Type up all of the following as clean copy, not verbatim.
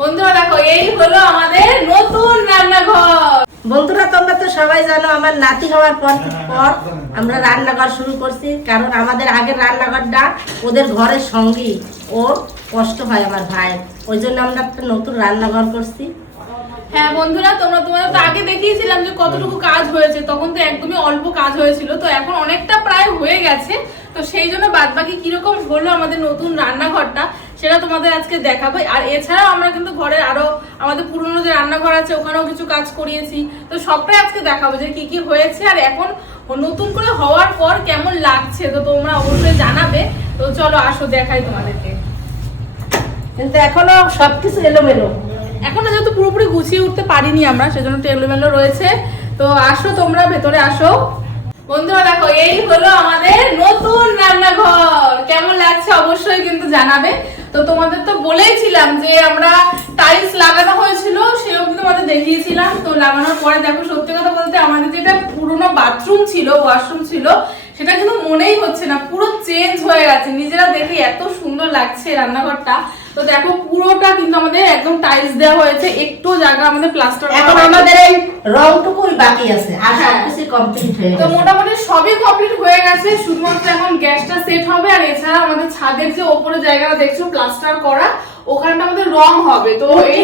বন্ধুরা দেখো এই হলো আমাদের নতুন রান্নাঘর। বন্ধুরা তোমরা তো সবাই জানো আমার নাতি হওয়ার পর আমরা রান্নাঘর শুরু করছি, কারণ আমাদের আগের রান্নাঘরটা ওদের ঘরের সঙ্গেই, ওর কষ্ট হয় আমার ভাই, ওই জন্য আমরা একটা নতুন রান্নাঘর করছি। হ্যাঁ বন্ধুরা, তোমাদের তো আগে দেখিয়েছিলাম যে কতটুকু কাজ হয়েছে, তখন তো একদমই অল্প কাজ হয়েছিল, তো এখন অনেকটা প্রায় হয়ে গেছে। তো সেই জন্য বাদবাকি কিরকম হলো আমাদের নতুন রান্নাঘরটা সেটা তোমাদের আজকে দেখাবো। আর এছাড়াও আমরা কিন্তু ঘরের আরো আমাদের পুরনো যে রান্নাঘর আছে ওখানেও কিছু কাজ করিয়েছি, তো সবটাই আজকে দেখাবো যে কি কি হয়েছে আর এখন নতুন করে হওয়ার পর কেমন লাগছে। তো তোমরা অবশ্যই জানাবে। তো চলো আসো দেখাই তোমাদেরকে। কিন্তু এখনো সবকিছু এলোমেলো, এখনো যেহেতু পুরোপুরি গুছিয়ে উঠতে পারিনি আমরা, সেজন্য এলোমেলো রয়েছে। তো আসো তোমরা ভেতরে আসো। বন্ধুরা দেখো এই হলো আমাদের নতুন রান্নাঘর, কেমন লাগছে অবশ্যই কিন্তু জানাবে। তো তোমাদের তো বলেইছিলাম যে আমরা টাইলস লাগানো হয়েছিল, সেও কিন্তু তোমাদের দেখিয়েছিলাম। তো লাগানোর পরে দেখো সত্যি কথা বলতে আমাদের যেটা পুরোনো বাথরুম ছিল, ওয়াশরুম ছিল, সেটা কিন্তু মনেই হচ্ছে না, পুরো চেঞ্জ হয়ে গেছে। নিজেরা দেখে এত সুন্দর লাগছে রান্নাঘরটা। তো দেখো পুরোটা কিন্তু আমাদের একদম টাইলস দেওয়া হয়েছে, একটু জায়গা আমাদের প্লাস্টার। এখন আমাদের এই রংটুকুই বাকি আছে, আর সবকিছু কমপ্লিট হয়ে গেছে। তো মোটামুটি সবই কমপ্লিট হয়ে গেছে, শুধুমাত্র এখন গ্যাসটা সেট হবে। আর এছাড়া আমাদের ছাদের যে ওপরে জায়গাটা দেখছো প্লাস্টার করা, ওখানটা আমাদের রং হবে। তো এই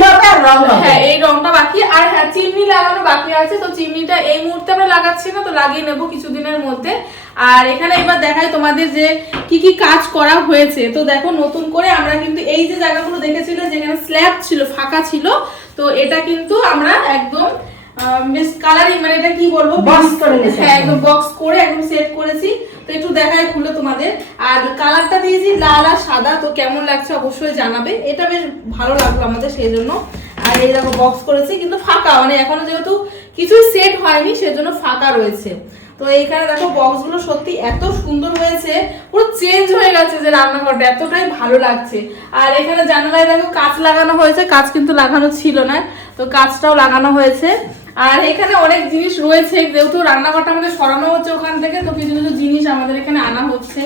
হ্যাঁ এই রংটা বাকি। আর হ্যাঁ চিমনি লাগানো বাকি আছে, তো চিমনিটা এই মুহূর্তে আমরা লাগাচ্ছি না, তো লাগিয়ে নেবো কিছুদিনের মধ্যে। আর এখানে এবার দেখাই তোমাদের যে কি কি কাজ করা হয়েছে। তো দেখো নতুন করে আমরা কিন্তু এই যে জায়গাগুলো দেখেছিল যেখানে স্ল্যাব ছিল, ফাঁকা ছিল, তো এটা কিন্তু আমরা একদম কালারিং, মানে এটা কি বলবো, হ্যাঁ একদম বক্স করে একদম সেট করেছি। তো একটু দেখাই খুলে তোমাদের। আর কালারটা দিয়েছি লাল আর সাদা, তো কেমন লাগছে অবশ্যই জানাবে। এটা বেশ ভালো লাগলো আমাদের, সেই জন্য। আর এই দেখো বক্স করেছি কিন্তু ফাঁকা, মানে এখনো যেহেতু কিছুই সেট হয়নি সেজন্য ফাঁকা রয়েছে। তো এইখানে দেখো বক্স গুলো সত্যি এত সুন্দর হয়েছে, পুরো চেঞ্জ হয়ে গেছে যে রান্নাঘরটা, এতটাই ভালো লাগছে। আর এখানে জানালায় দেখো কাঁচ লাগানো হয়েছে, কাঁচ কিন্তু লাগানো ছিল না, তো কাঁচটাও লাগানো হয়েছে। আর এখানে অনেক জিনিস রয়েছে, যেহেতু রান্নাঘরটা আমাদের সরানো হচ্ছে ওখান থেকে, তো কিছু কিছু জিনিস আমাদের এখানে আনা হচ্ছে।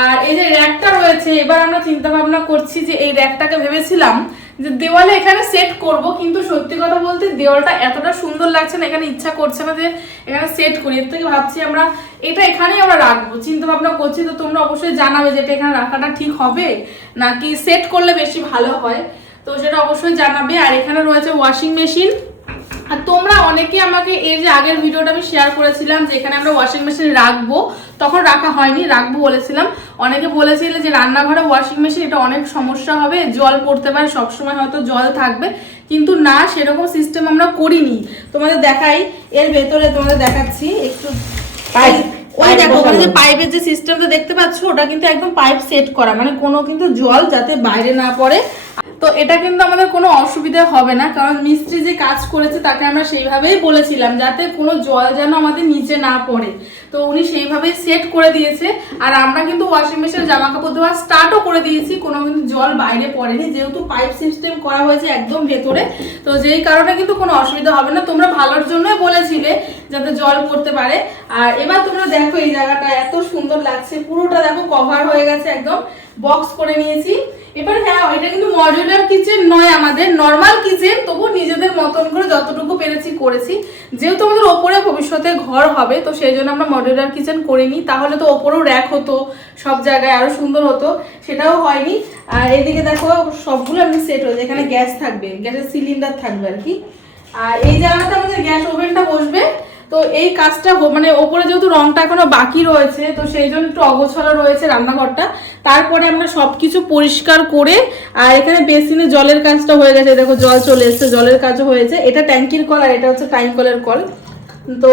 আর এই যে র্যাকটা রয়েছে, এবার আমরা চিন্তা ভাবনা করছি যে এই র্যাকটাকে ভেবেছিলাম যে দেওয়ালে এখানে সেট করব, কিন্তু সত্যি কথা বলতে দেওয়ালটা এতটা সুন্দর লাগছে না, এখানে ইচ্ছা করছে না যে এখানে সেট করি। এর থেকে ভাবছি আমরা এটা এখানেই আমরা রাখবো, চিন্তা ভাবনা করছি। তো তোমরা অবশ্যই জানাবে যে এটা এখানে রাখাটা ঠিক হবে নাকি সেট করলে বেশি ভালো হয়, তো সেটা অবশ্যই জানাবে। আর এখানে রয়েছে ওয়াশিং মেশিন। আর তোমরা অনেকে আমাকে এই যে আগের ভিডিওটা আমি শেয়ার করেছিলাম যে এখানে আমরা ওয়াশিং মেশিন রাখবো, তখন রাখা হয়নি, রাখবো বলেছিলাম। অনেকে বলেছিলে যে রান্নাঘরে ওয়াশিং মেশিন এটা অনেক সমস্যা হবে, জল পড়তে পারে, সবসময় হয়তো জল থাকবে, কিন্তু না সেরকম সিস্টেম আমরা করিনি। তোমাদের দেখাই, এর ভেতরে তোমাদের দেখাচ্ছি একটু পাইপ, ওই দেখো ওখানে যে পাইপের যে সিস্টেমটা দেখতে পাচ্ছ, ওটা কিন্তু একদম পাইপ সেট করা, মানে কোনো কিন্তু জল যাতে বাইরে না পড়ে। তো এটা কিন্তু আমাদের কোনো অসুবিধা হবে না, কারণ মিস্ত্রি যে কাজ করেছে তাকে আমরা সেইভাবেই বলেছিলাম যাতে কোনো জল যেন আমাদের নিচে না পড়ে, তো উনি সেইভাবেই সেট করে দিয়েছে। আর আমরা কিন্তু ওয়াশিং মেশিনে জামা কাপড় ধোয়া স্টার্টও করে দিয়েছি, কোনো কিন্তু জল বাইরে পড়েনি, যেহেতু পাইপ সিস্টেম করা হয়েছে একদম ভেতরে, তো যেই কারণে কিন্তু কোনো অসুবিধা হবে না। তোমরা ভালোর জন্যই বলেছিলে যাতে জল পড়তে পারে। আর এবার তোমরা দেখো এই জায়গাটা এত সুন্দর লাগছে, পুরোটা দেখো কভার হয়ে গেছে, একদম বক্স করে নিয়েছি। এবার হ্যাঁ এটা কিন্তু মডিউলার কিচেন নয়, আমাদের নর্মাল কিচেন, তবু নিজেদের মতন করে যতটুকু পেরেছি করেছি। যেহেতু আমাদের ওপরে ভবিষ্যতে ঘর হবে, তো সেই জন্য আমরা মডিউলার কিচেন করিনি, তাহলে তো ওপরেও র্যাক হতো, সব জায়গায় আরো সুন্দর হতো, সেটাও হয়নি। আর এইদিকে দেখো সবগুলো আমি সেট হয়েছে, এখানে গ্যাস থাকবে, গ্যাসের সিলিন্ডার থাকবে আর কি। আর এই জায়গাটা আমাদের গ্যাস ওভেনটা বসবে। তো এই কাজটা মানে ওপরে যেহেতু রংটা এখনো বাকি রয়েছে, তো সেই জন্য একটু অগোছালো রয়েছে রান্নাঘরটা। তারপরে আমরা সবকিছু পরিষ্কার করে, আর এখানে বেসিনে জলের কাজটা হয়ে গেছে, দেখো জল চলে এসছে, জলের কাজও হয়েছে। এটা ট্যাঙ্কির কল আর এটা হচ্ছে টাইম কলের কল। তো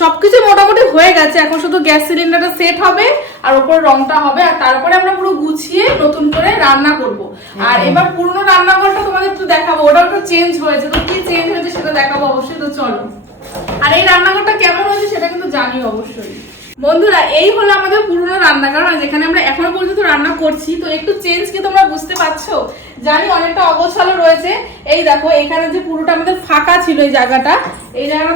সবকিছু মোটামুটি হয়ে গেছে, এখন শুধু গ্যাস সিলিন্ডারটা সেট হবে আর ওপর রংটা হবে, আর তারপরে আমরা পুরো গুছিয়ে নতুন করে রান্না করব। আর এবার পুরনো রান্নাঘরটা তোমাদের একটু দেখাবো, ওটা একটু চেঞ্জ হয়েছে, তো কি চেঞ্জ হয়েছে সেটা দেখাবো অবশ্যই। তো চলো, আর এই রান্নাঘরটা কেমন হয়েছে সেটা কিন্তু জানি অবশ্যই। বন্ধুরা এই হলো আমাদের পুরনো রান্নাঘর, আর যেখানে আমরা এখনো পর্যন্ত রান্না করছি। তো একটু চেঞ্জ কি তোমরা বুঝতে পারছো? জানি অনেকটা অগোছালো রয়েছে। এই দেখো এখানে যে পুরোটা আমাদের ফাঁকা ছিল, এই জায়গাটা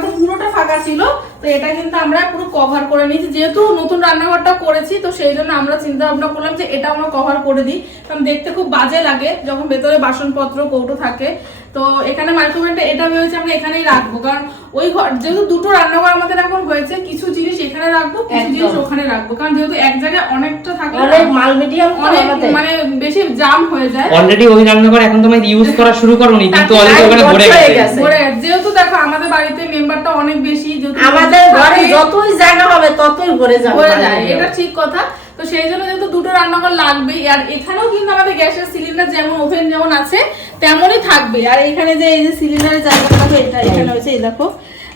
তো পুরোটা ফাঁকা ছিল, তো এটা কিন্তু আমরা পুরো কভার করে নিয়েছি, যেহেতু নতুন রান্নাঘরটা করেছি তো সেই জন্য আমরা চিন্তা ভাবনা করলাম যে এটা আমরা কভার করে দিই, কারণ দেখতে খুব বাজে লাগে যখন ভেতরে বাসনপত্র কৌটো থাকে। তো এখানে মাইক্রোওভেনটা এটা ভেবেছি আমরা এখানেই রাখবো, কারণ ওই ঘর যেহেতু দুটো রান্নাঘর আমাদের এখন হয়েছে, কিছু জিনিস এখানে রাখবো, কিছু জিনিস ওখানে রাখবো, কারণ যেহেতু এক জায়গায় অনেকটা থাকে, অনেক মাল মিডিয়াম, অনেক মানে বেশি জাম হয়ে যায়। অলরেডি ওই রান্নাঘর এখন তোমরা ইউজ করা শুরু করোনি, কিন্তু অলরেডি ওখানে ভরে গেছে। যেহেতু দেখো আমাদের বাড়িতে মেম্বারটা অনেক বেশি, যেহেতু আমাদের ঘরে যতই জায়গা হবে ততই ভরে যায়, এটা ঠিক কথা। তো সেই জন্য যেহেতু দুটো রান্নাঘর লাগবেই, আর এখানেও কিন্তু আমাদের গ্যাসের সিলিন্ডার যেমন ওভেন যেমন আছে তেমনই থাকবে। আর এখানে যে এই যে সিলিন্ডারের জায়গাটা দেখো, এটা এখানে হয়েছে, এই দেখো।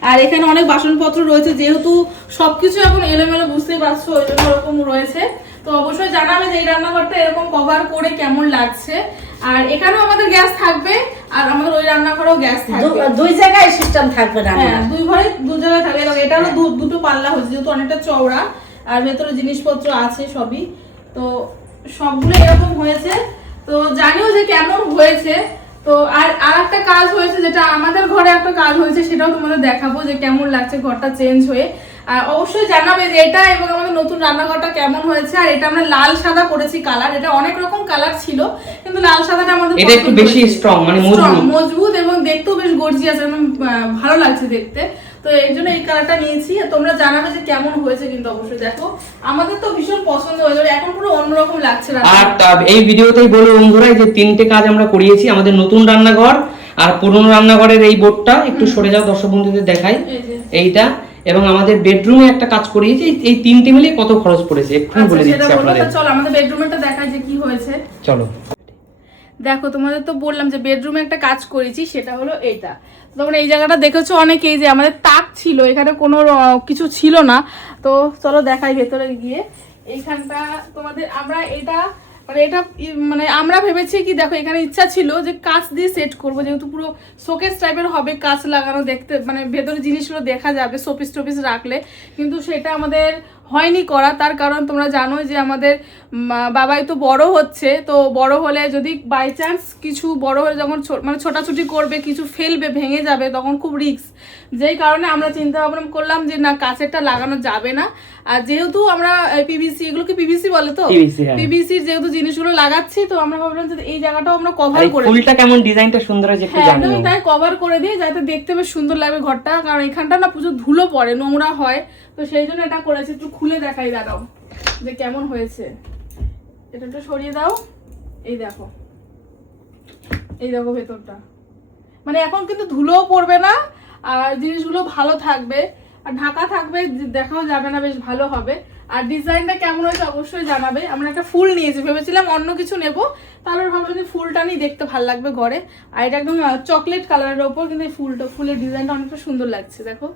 আর এখানে অনেক বাসনপত্র রয়েছে, যেহেতু সবকিছু এখন এলোমেলো বুঝতেই পারছো, ওই জন্য ওরকম রয়েছে। তো অবশ্যই জানাবে যে এই রান্নাঘরটা এরকম কভার করে কেমন লাগছে। আর এখানেও আমাদের গ্যাস থাকবে, আর আমাদের ওই রান্নাঘরেও গ্যাস থাকবে, দুই জায়গায় সিস্টেম থাকবে না। হ্যাঁ, দুই ঘরে দু জায়গায় থাকবে। এটা হলো দুটো পাল্লা হচ্ছে, যেহেতু অনেকটা চওড়া, আর ভেতরে জিনিসপত্র আছে সবই, তো সবগুলো এরকম হয়েছে। তো জানিও যে কেমন হয়েছে। তো আর একটা কাজ হয়েছে, যেটা আমাদের ঘরে একটা কাজ হয়েছে, সেটাও তোমাদের দেখাবো যে কেমন লাগছে ঘরটা চেঞ্জ হয়ে। আর অবশ্যই জানাবে যে এটা এবং আমাদের নতুন রান্নাঘরটা কেমন হয়েছে। আর এটা আমরা লাল সাদা করেছি কালার, এটা অনেক রকম কালার ছিল, কিন্তু লাল সাদাটা আমাদের এটা একটু বেশি স্ট্রং, মানে মজবুত এবং দেখতেও বেশ গর্জিয়াস, একদম ভালো লাগছে দেখতে। তো এই জন্য এই কালারটা নিয়েছি। তোমরা জানাবে যে কেমন হয়েছে, কিন্তু অবশ্যই দেখো আমাদের তো ভীষণ পছন্দ হয়েছে, এখন পুরো অন্যরকম লাগছে। আর এই ভিডিওতেই বলো বন্ধুরা, যে 3টে কাজ আমরা করিয়েছি, আমাদের নতুন রান্নাঘর আর পুরনো রান্নাঘরের এই বোর্ডটা একটু সরে যাও, দর্শক বন্ধুদের দেখাই এইটা, এবং আমাদের বেডরুমে একটা কাজ করিয়েছি। এই 3টে মিলে কত খরচ পড়েছে এক্ষুনি বলে দিচ্ছি আপনাদের। চলো আমাদের বেডরুমটা দেখাই যে কি হয়েছে। চলো দেখো, তোমাদের তো বললাম যে বেডরুমে একটা কাজ করেছি, সেটা হলো এইটা। তোমরা এই জায়গাটা দেখেছো অনেকেই, যে আমাদের তাক ছিল, এখানে কোনো কিছু ছিল না। তো চলো দেখাই ভেতরে গিয়ে। এইখানটা তোমাদের আমরা এটা মানে আমরা ভেবেছি কি, দেখো এখানে ইচ্ছা ছিল যে কাঁচ দিয়ে সেট করবো, যেহেতু পুরো শোকেস টাইপের হবে, কাঁচ লাগানো, দেখতে মানে ভেতরে জিনিসগুলো দেখা যাবে শোপিস টোপিস রাখলে, কিন্তু সেটা আমাদের হয়নি করা। তার কারণ তোমরা জানোই যে আমাদের বাবাই তো বড় হচ্ছে, তো বড় হলে যদি বাই চান্স কিছু বড় হলে যখন মানে ছোটাছুটি করবে, কিছু ফেলবে, ভেঙে যাবে, তখন খুব রিস্ক। যেই কারণে আমরা চিন্তা ভাবনা করলাম যে না, কাঁচেরটা লাগানো যাবে না। আর যেহেতু আমরা পিভিসি, এগুলোকে পিভিসি বলে, তো পিভিসির যেহেতু জিনিসগুলো লাগাচ্ছি, তো আমরা ভাবলাম যে এই জায়গাটাও আমরা কভার করে দিই। ফুলটা কেমন, ডিজাইনটা সুন্দর আছে একটু জানিও। হ্যাঁ, তাই কভার করে দিই, যাতে দেখতে বেশ সুন্দর লাগবে ঘরটা, কারণ এখানটা না প্রচুর ধুলো পড়ে, নোংরা হয়। তো সেই জন্য এটা করেছি। একটু খুলে দেখাই, দাঁড়াও যে কেমন হয়েছে। এটা একটু সরিয়ে দাও, এই দেখো, এই দেখো ভেতরটা, মানে এখন কিন্তু ধুলোও পড়বে না, আর জিনিসগুলো ভালো থাকবে, আর ঢাকা থাকবে, দেখাও যাবে না, বেশ ভালো হবে। আর ডিজাইনটা কেমন হয়েছে অবশ্যই জানাবে। আমরা একটা ফুল নিয়েছি, ভেবেছিলাম অন্য কিছু নেব, তারপর ভাবলাম যে ফুলটা নিয়ে দেখতে ভালো লাগবে ঘরে। আর এটা একদম চকলেট কালারের ওপর, কিন্তু এই ফুলের ডিজাইনটা অনেকটা সুন্দর লাগছে। দেখো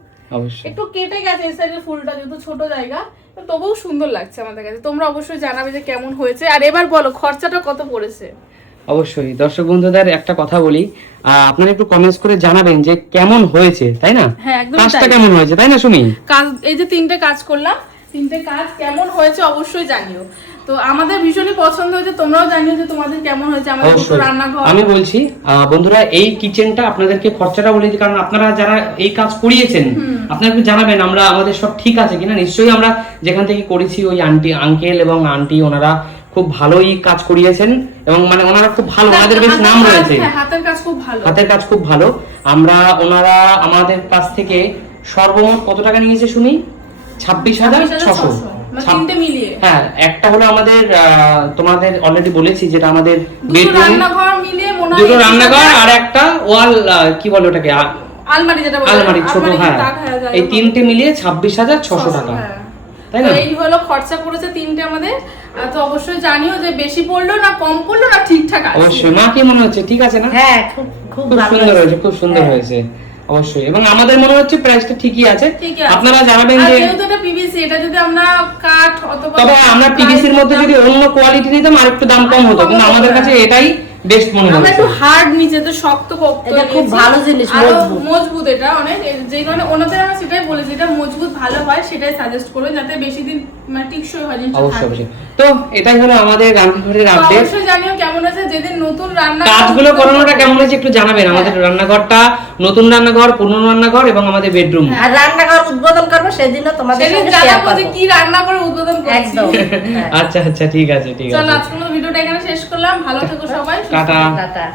একটু কেটে গেছে এই সাইডের ফুলটা, যেহেতু ছোট জায়গা, তবুও সুন্দর লাগছে আমাদের কাছে। তোমরা অবশ্যই জানাবে যে কেমন হয়েছে। আর এবার বলো খরচাটা কত পড়েছে। অবশ্যই দর্শক বন্ধুদের একটা কথা বলি, আপনারা একটু কমেন্টস করে জানাবেন যে কেমন হয়েছে, তাই না? হ্যাঁ, একদম কাজটা কেমন হয়েছে, তাই না সুমি? কাজ এই যে 3টে কাজ করলাম, 3টে কাজ কেমন হয়েছে অবশ্যই জানিও। তো আমাদের ভীষণই পছন্দ হয়েছে, তোমরাও জানিও যে তোমাদের কেমন হয়েছে আমাদের রান্নাঘর। আমি বলছি বন্ধুরা, এই কিচেনটা আপনাদেরকে খরচাটা বলে দিই, কারণ আপনারা যারা এই কাজ করিয়েছেন আপনারা একটু জানাবেন আমরা আমাদের সব ঠিক আছে কিনা। নিশ্চয়ই আমরা যেখান থেকে করেছি ওই আঙ্কেল এবং আন্টি, ওনারা খুব ভালোই কাজ করিয়েছেন, এবং মানে ওনারা খুব ভালো, ওনাদের বেশ নাম রয়েছে, হাতের কাজ খুব ভালো, হাতের কাজ খুব ভালো। ওনারা আমাদের কাছ থেকে সর্বমোট কত টাকা নিয়েছে শুনি? 26,600। হ্যাঁ, একটা হলো আমাদের তোমাদের অলরেডি বলেছি, যেটা আমাদের বেডরুম, দুটো রান্নাঘর আর একটা ওয়াল, কি বলে ওটাকে, আলমারি, যেটা বলে আলমারি ছোট। হ্যাঁ, এই 3টে মিলিয়ে 26,600 টাকা, তাই না? এই হলো খরচা করেছে 3টে আমাদের। তো অবশ্যই জানিও যে বেশি পড়লো না কম পড়লো না ঠিকঠাক আছে। অবশ্যই। মা কি মনে হচ্ছে, ঠিক আছে না? হ্যাঁ, খুব সুন্দর হয়েছে, খুব সুন্দর হয়েছে অবশ্যই। এবং আমাদের মনে হচ্ছে প্রাইসটা ঠিকই আছে। আপনারা জানাবেন যে যেহেতু এটা পিভিসি, এটা যদি আমরা কাঠ অথবা, তবে আমরা পিভিসির মধ্যে যদি অন্য কোয়ালিটি নিতাম আর একটু দাম কম হতো, কিন্তু আমাদের কাছে এটাই বেস্ট মনে হচ্ছে। আমরা একটু হার্ড নিচে, তো শক্ত এটা খুব ভালো জিনিস, মজবুত এটা অনেক। যেই কারণে ওনাদের আমরা সেটাই বলেছি, এটা মজবুত ভালো হয়, সেটাই সাজেস্ট করবেন, যাতে বেশি দিন মানে টিকসই হয় জিনিসটা। অবশ্যই। তো এটাই হলো আমাদের রান্নাঘরের তো আপডেট। অবশ্যই জানিও কেমন হয়েছে, যেদিন নতুন রান্না কাজগুলো করানোটা কেমন হয়েছে একটু জানাবেন। আমাদের রান্নাঘরটা নতুন রান্নাঘর, পুরনো রান্নাঘর এবং আমাদের বেডরুম। আর রান্নাঘর উদ্বোধন করবো সেদিনও তোমাদের সেদিন সঙ্গে শেয়ার জানাবো যে করবো। কি রান্না করে উদ্বোধন করছি। একদম। আচ্ছা আচ্ছা, ঠিক আছে ঠিক চলো আছে, আজকের মতো ভিডিওটা এখানে শেষ করলাম। ভালো থেকো সবাই, সুস্থ টাটা। থেকো। টাটা।